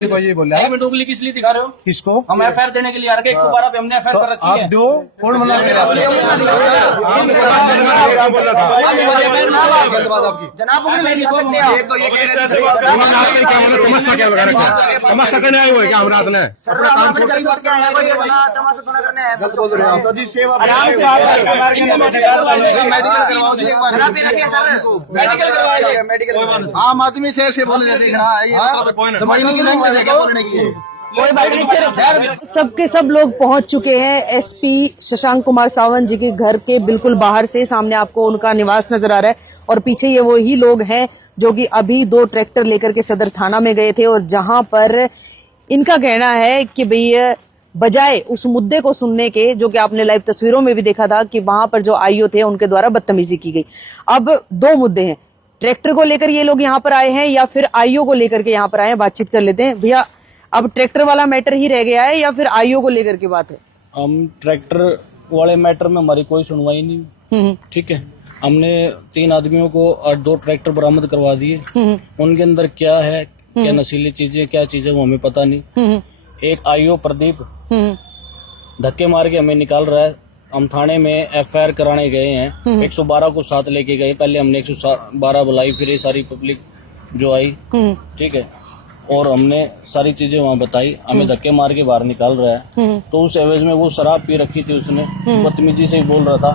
ये बोल रहा है। डोगली किस लिए दिखा रहे हो? किसको? हम एफआईआर देने के लिए आ रहे हैं 112 पे हमने एफआईआर कर रखी है। आप दो, कौन मना कर रहा है? जनाब ये तो ये कह रहे थे तमाशा क्या लगा रखा है? तमाशा करने आए हुए क्या हम रात ने? गलत बोल रहे हो आप। जी सेवा मेडिकल आम आदमी से बोल रहे थे कोई बात नहीं। सबके सब लोग पहुंच चुके हैं एसपी शशांक कुमार सावंत जी के घर के बिल्कुल बाहर से। सामने आपको उनका निवास नजर आ रहा है और पीछे ये वही लोग हैं जो कि अभी 2 ट्रैक्टर लेकर के सदर थाना में गए थे और जहां पर इनका कहना है कि भैया बजाय उस मुद्दे को सुनने के, जो कि आपने लाइव तस्वीरों में भी देखा था कि वहां पर जो आईओ थे उनके द्वारा बदतमीजी की गई। अब 2 मुद्दे हैं, ट्रैक्टर को लेकर ये लोग यहाँ पर आए हैं या फिर आईओ को लेकर के यहाँ पर आए हैं। बातचीत कर लेते हैं। भैया अब ट्रैक्टर वाला मैटर ही रह गया है या फिर आईओ को लेकर के बात है? हम ट्रैक्टर वाले मैटर में हमारी कोई सुनवाई नहीं। ठीक है, हमने 3 आदमियों को 2 ट्रैक्टर बरामद करवा दिए। उनके अंदर क्या है, क्या नशीली चीजें, क्या चीजें वो हमें पता नहीं। एक आईओ प्रदीप धक्के मार के हमें निकाल रहा है। हम थाने में एफआईआर कराने गए हैं, 112 को साथ लेके गए। पहले हमने 112 बुलाई, फिर ये सारी पब्लिक जो आई, ठीक है, और हमने सारी चीजें वहाँ बताई। हमें धक्के मार के बाहर निकाल रहा है। तो उस एवज में वो शराब पी रखी थी, उसने बदतमीजी से बोल रहा था।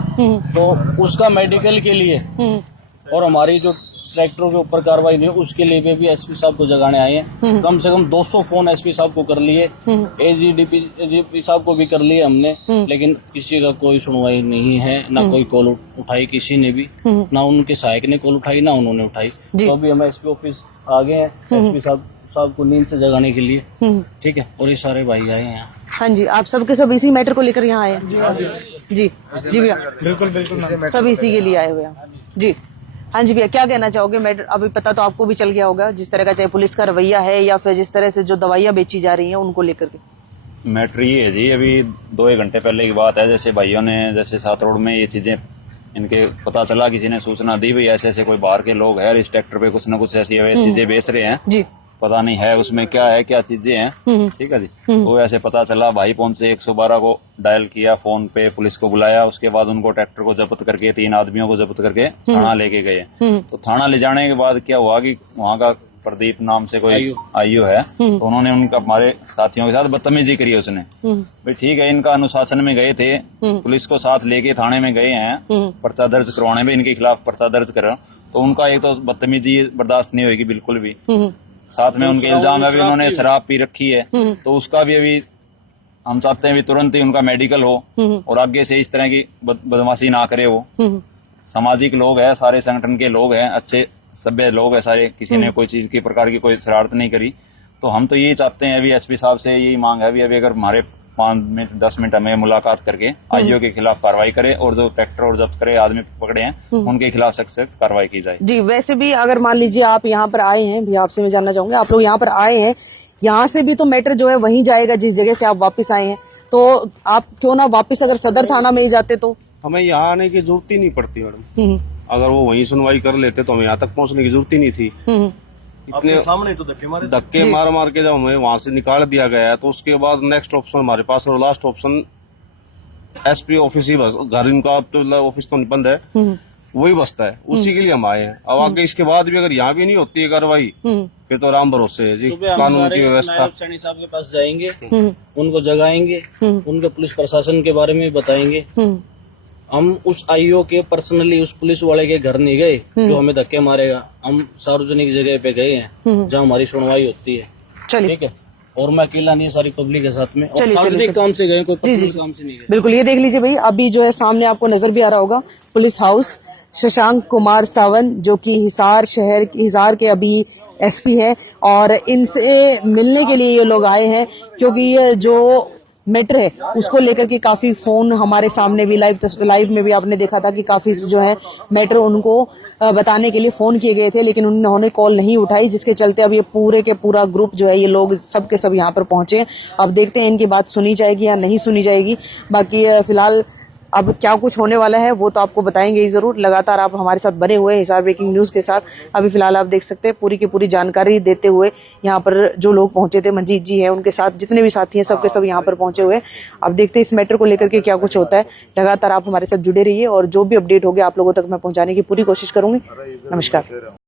तो उसका मेडिकल के लिए और हमारी जो ट्रैक्टरों के ऊपर कार्रवाई नहीं, उसके लिए भी एसपी साहब को जगाने आए हैं। कम से कम 200 फोन एसपी साहब को कर लिए, एजीपी साहब को भी कर लिए हमने, लेकिन किसी का कोई सुनवाई नहीं है। ना कोई कॉल उठाई किसी ने भी, ना उनके सहायक ने कॉल उठाई, ना उन्होंने उठाई। तो अभी हम एसपी ऑफिस आ गए हैं एसपी साहब को नींद से जगाने के लिए, ठीक है, और ये सारे भाई आए हैं। हाँ जी, आप सबके सब इसी मैटर को लेकर यहाँ आए हैं? जी जी भैया, बिल्कुल सब इसी के लिए आए हुए हैं जी। हाँ जी भैया, क्या कहना चाहोगे? मैटर अभी पता तो आपको भी चल गया होगा, जिस तरह का चाहे पुलिस का रवैया है या फिर जिस तरह से जो दवाइयाँ बेची जा रही हैं उनको लेकर के। मैटर ये है जी, अभी 2-1 घंटे पहले की बात है। जैसे भाइयों ने, जैसे सात रोड में ये चीजें इनके पता चला, किसी ने सूचना दी भाई ऐसे ऐसे कोई बाहर के लोग हैं इस ट्रैक्टर पे कुछ ना कुछ ऐसी चीजें बेच रहे हैं जी, पता नहीं है उसमें क्या है, क्या चीजें हैं, ठीक है जी। तो ऐसे पता चला, भाई पहुंचे, 112 को डायल किया, फोन पे पुलिस को बुलाया। उसके बाद उनको ट्रैक्टर को जब्त करके 3 आदमियों को जब्त करके थाना लेके गए। तो थाना ले जाने के बाद क्या हुआ कि वहाँ का प्रदीप नाम से कोई आईओ है, तो उन्होंने उनका हमारे साथियों के साथ बदतमीजी करी उसने। भाई ठीक है, इनका अनुशासन में गए थे, पुलिस को साथ लेके थाने में गए हैं पर्चा दर्ज करवाने में, इनके खिलाफ पर्चा दर्ज करो। तो उनका एक तो बदतमीजी बर्दाश्त नहीं होगी बिल्कुल भी। साथ में उनके इल्जाम है भी उन्होंने शराब पी रखी है, तो उसका भी अभी हम चाहते हैं भी तुरंत ही उनका मेडिकल हो और आगे से इस तरह की बदमाशी ना करे। वो सामाजिक लोग हैं, सारे संगठन के लोग हैं, अच्छे सभ्य लोग हैं सारे, किसी ने कोई चीज की प्रकार की कोई शरारत नहीं करी। तो हम तो यही चाहते हैं, अभी एसपी साहब से यही मांग है, अभी अगर हमारे 5 मिनट 10 मिनट हमें मुलाकात करके आईओ के खिलाफ कार्रवाई करे और जो ट्रैक्टर और जब्त करे आदमी पकड़े हैं उनके खिलाफ सख्त कार्रवाई की जाए। जी, वैसे भी अगर मान लीजिए आप यहाँ पर आए हैं, भी आपसे मैं जानना चाहूंगा, आप लोग यहाँ पर आए हैं, यहाँ से भी तो मैटर जो है वहीं जाएगा जिस जगह से आप वापस आए हैं। तो आप क्यों ना वापस अगर सदर थाना में ही जाते? तो हमें यहाँ आने की जरूरत ही नहीं पड़ती मैडम। अगर वो वहीं सुनवाई कर लेते तो हमें यहाँ तक पहुँचने की जरूरत ही नहीं थी। इतने सामने तो धक्के मार मार के जब हमें वहां से निकाल दिया गया है, तो उसके बाद नेक्स्ट ऑप्शन हमारे पास और लास्ट ऑप्शन एसपी ऑफिस ही बस, घर इनका तो ऑफिस तो बंद है, वही बसता है, उसी के लिए हम आए हैं। अब आगे इसके बाद भी अगर यहाँ भी नहीं होती है कार्रवाई फिर तो राम भरोसे है जी, कानून की व्यवस्था। सैनी साहब के पास जाएंगे, उनको जगाएंगे, उनके पुलिस प्रशासन के बारे में बताएंगे। हम उस आईओ के पर्सनली उस पुलिस वाले के घर नहीं गए जो हमें धक्के मारेगा। हम सार्वजनिक जगह पे गए हैं जहाँ हमारी सुनवाई होती है, ठीक है, और मैं अकेला नहीं, सारी पब्लिक के साथ में, और सार्वजनिक काम से गए, कोई पर्सनल काम से नहीं गए। बिल्कुल, ये देख लीजिए भाई, अभी जो है सामने आपको नजर भी आ रहा होगा पुलिस हाउस, शशांक कुमार सावंत जो कि हिसार के अभी एसपी है, और इनसे मिलने के लिए ये लोग आए हैं क्योंकि ये जो मैटर है उसको लेकर के काफी फोन हमारे सामने भी लाइव में भी आपने देखा था कि काफी जो है मैटर उनको बताने के लिए फोन किए गए थे, लेकिन उन्होंने कॉल नहीं उठाई, जिसके चलते अब ये पूरे के पूरा ग्रुप जो है, ये लोग सब के सब यहाँ पर पहुंचे। अब देखते हैं इनकी बात सुनी जाएगी या नहीं सुनी जाएगी। बाकी फिलहाल अब क्या कुछ होने वाला है वो तो आपको बताएंगे ही जरूर। लगातार आप हमारे साथ बने हुए हैं हिसार ब्रेकिंग न्यूज के साथ। अभी फिलहाल आप देख सकते हैं पूरी की पूरी जानकारी देते हुए यहाँ पर जो लोग पहुंचे थे, मंजीत जी है, उनके साथ जितने भी साथी हैं सबके सब यहाँ पर पहुंचे हुए हैं। अब देखते हैं इस मैटर को लेकर के क्या कुछ होता है। लगातार आप हमारे साथ जुड़े रहिए और जो भी अपडेट होगी आप लोगों तक मैं पहुंचाने की पूरी कोशिश करूंगी। नमस्कार।